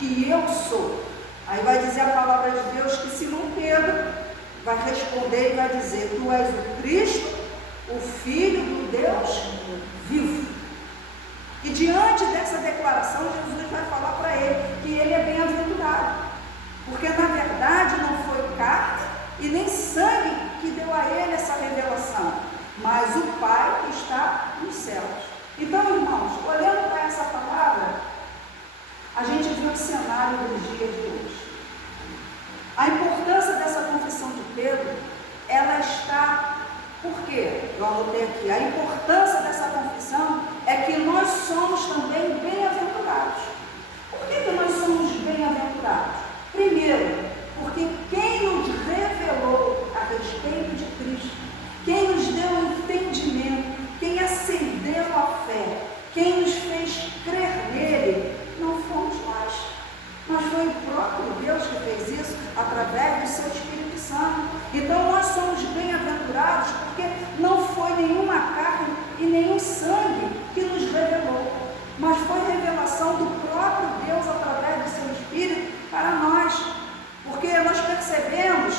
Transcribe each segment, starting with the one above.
que eu sou. Aí vai dizer a palavra de Deus que Simão Pedro vai responder e vai dizer: tu és o Cristo, o Filho do Deus vivo. E diante dessa declaração, Jesus vai falar para ele que ele é bem-aventurado, porque na verdade não foi carne e nem sangue que deu a ele essa revelação, mas o Pai que está nos céus. Então, irmãos, olhando para essa palavra, a gente vê o cenário dos dias de hoje. A importância dessa confissão de Pedro, ela está... Por quê? Eu anotei aqui. A importância dessa confissão é que nós somos também bem-aventurados. Por que nós somos bem-aventurados? Primeiro, porque quem nos revelou a respeito de Cristo, quem nos deu o entendimento, quem acendeu a fé, quem nos fez crer nele, não fomos nós, mas foi o próprio Deus que fez isso através do seu Espírito Santo. Então nós somos bem-aventurados porque não foi nenhuma carne e nenhum sangue que nos revelou, mas foi revelação do próprio Deus através do seu Espírito para nós, porque nós percebemos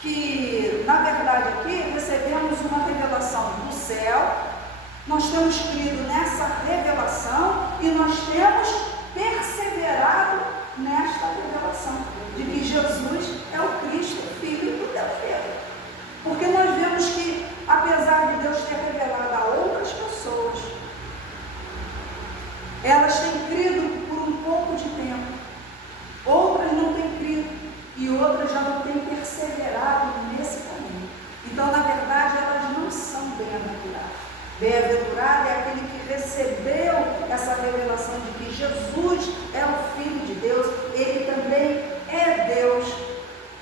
que, na verdade, aqui recebemos uma revelação do céu, nós temos crido nessa revelação e nós temos perseverado nesta revelação de que Jesus é o Cristo, Filho do Deus vivo. Porque nós vemos que, apesar de Deus ter revelado a outras pessoas, elas têm crido por um pouco de tempo, outras não têm crido e outras já não têm perseverado nesse caminho. Então, na verdade, elas não são bem-aventuradas. Bem-aventurado é aquele que recebeu essa revelação de que Jesus é o Filho de Deus, ele também é Deus,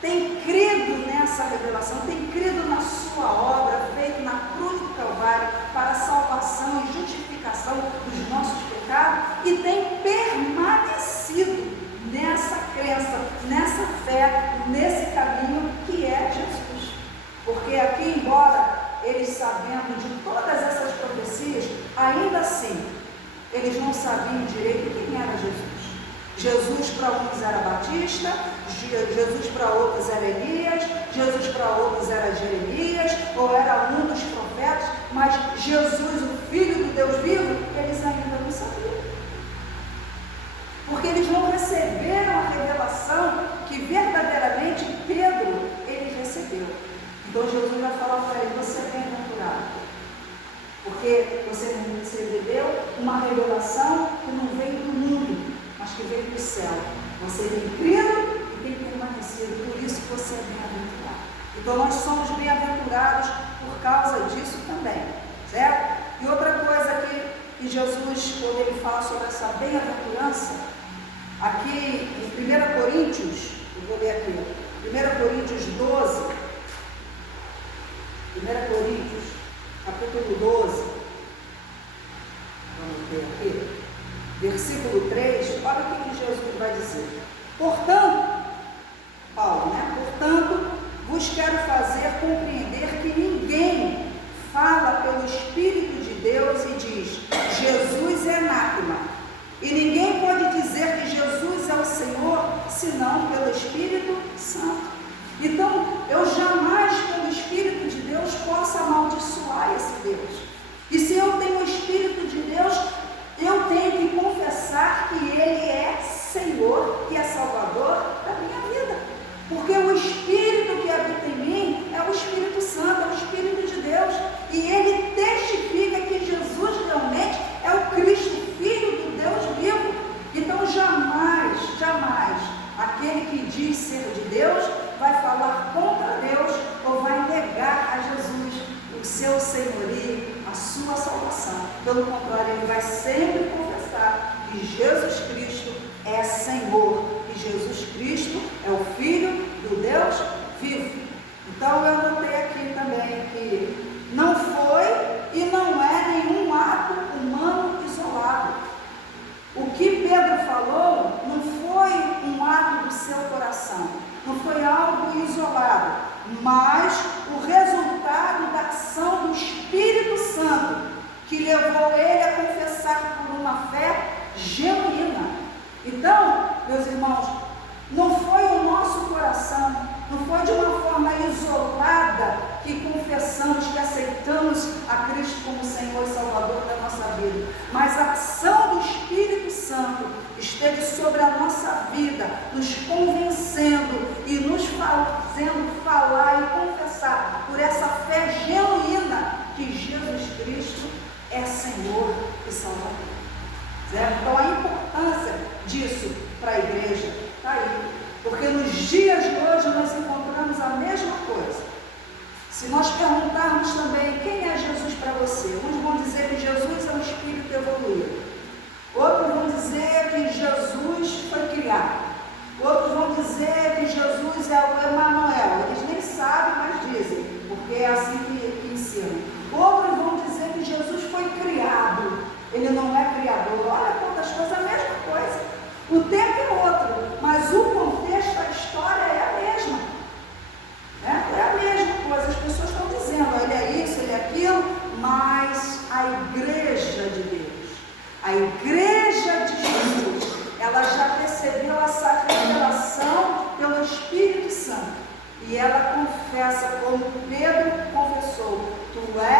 tem crido nessa revelação, tem crido na sua obra feita na cruz do Calvário para a salvação e justificação dos nossos pecados e tem permanecido nessa crença, nessa fé, nesse caminho que é Jesus. Porque aqui, embora eles sabendo de todas essas profecias, ainda assim, eles não sabiam direito quem era Jesus. Jesus para uns era Batista, Jesus para outros era Elias, Jesus para outros era Jeremias, ou era um dos profetas, mas Jesus, o Filho do Deus vivo, eles ainda não sabiam. Porque eles não receberam a revelação que verdadeiramente Pedro, ele recebeu. Então Jesus vai falar para ele: você é bem-aventurado, porque você recebeu uma revelação que não veio do mundo, mas que veio do céu. Você tem crido e tem permanecido, por isso que você é bem-aventurado. Então nós somos bem-aventurados por causa disso também, certo? E outra coisa que Jesus, quando ele fala sobre essa bem-aventurança, aqui em 1 Coríntios, eu vou ler aqui, 1 Coríntios 12, 1 Coríntios, capítulo 12, vamos ver aqui, versículo 3, olha o que Jesus vai dizer. Portanto, Paulo, portanto, vos quero fazer compreender que ninguém fala pelo Espírito de Deus e diz: Jesus é anátema. E ninguém pode dizer que Jesus é o Senhor, senão pelo Espírito Santo. Então, eu jamais, pelo Espírito de Deus, posso amaldiçoar esse Deus. E se eu tenho o Espírito de Deus, eu tenho que confessar que Ele é Senhor e é Salvador da minha vida. Porque o Espírito que habita em mim é o Espírito Santo, é o Espírito de Deus. E ele testifica que Jesus realmente é o Cristo, Filho do Deus vivo. Então, jamais, jamais, aquele que diz ser de Deus vai falar contra Deus ou vai negar a Jesus o seu senhorio, a sua salvação. Pelo contrário, ele vai sempre confessar que Jesus Cristo é Senhor, que Jesus Cristo é o Filho do Deus vivo. Então eu anotei aqui também que não foi e não é nenhum ato humano isolado. O que Pedro falou não foi um ato do seu coração, não foi algo isolado, mas o resultado da ação do Espírito Santo, que levou ele a confessar por uma fé genuína. Então, meus irmãos, não foi o nosso coração, não foi de uma forma isolada que confessamos, que aceitamos a Cristo como Senhor e Salvador da nossa vida, mas a ação do Espírito Santo esteve sobre a nossa vida, nos convencendo e nos fazendo falar e confessar por essa fé genuína que Jesus Cristo é Senhor e Salvador. Certo? Então a importância disso para a igreja está aí, porque nos dias de hoje nós encontramos a mesma coisa. Se nós perguntarmos também quem é Jesus para você, uns vão dizer que Jesus é um espírito evoluído, outros vão dizer que Jesus foi criado, outros vão dizer que Jesus é o Emanuel, eles nem sabem, mas dizem, porque é assim que ensinam. Outros vão dizer que Jesus foi criado, ele não é criador. Olha quantas coisas, a mesma coisa, o tempo é outro, mas o contexto, a história é a mesma, né? É a mesma coisa. As pessoas estão dizendo, ele é isso, ele é aquilo, mas a igreja de Deus, a igreja de Jesus, ela já recebeu essa revelação pelo Espírito Santo, e ela confessa, como Pedro confessou, tu és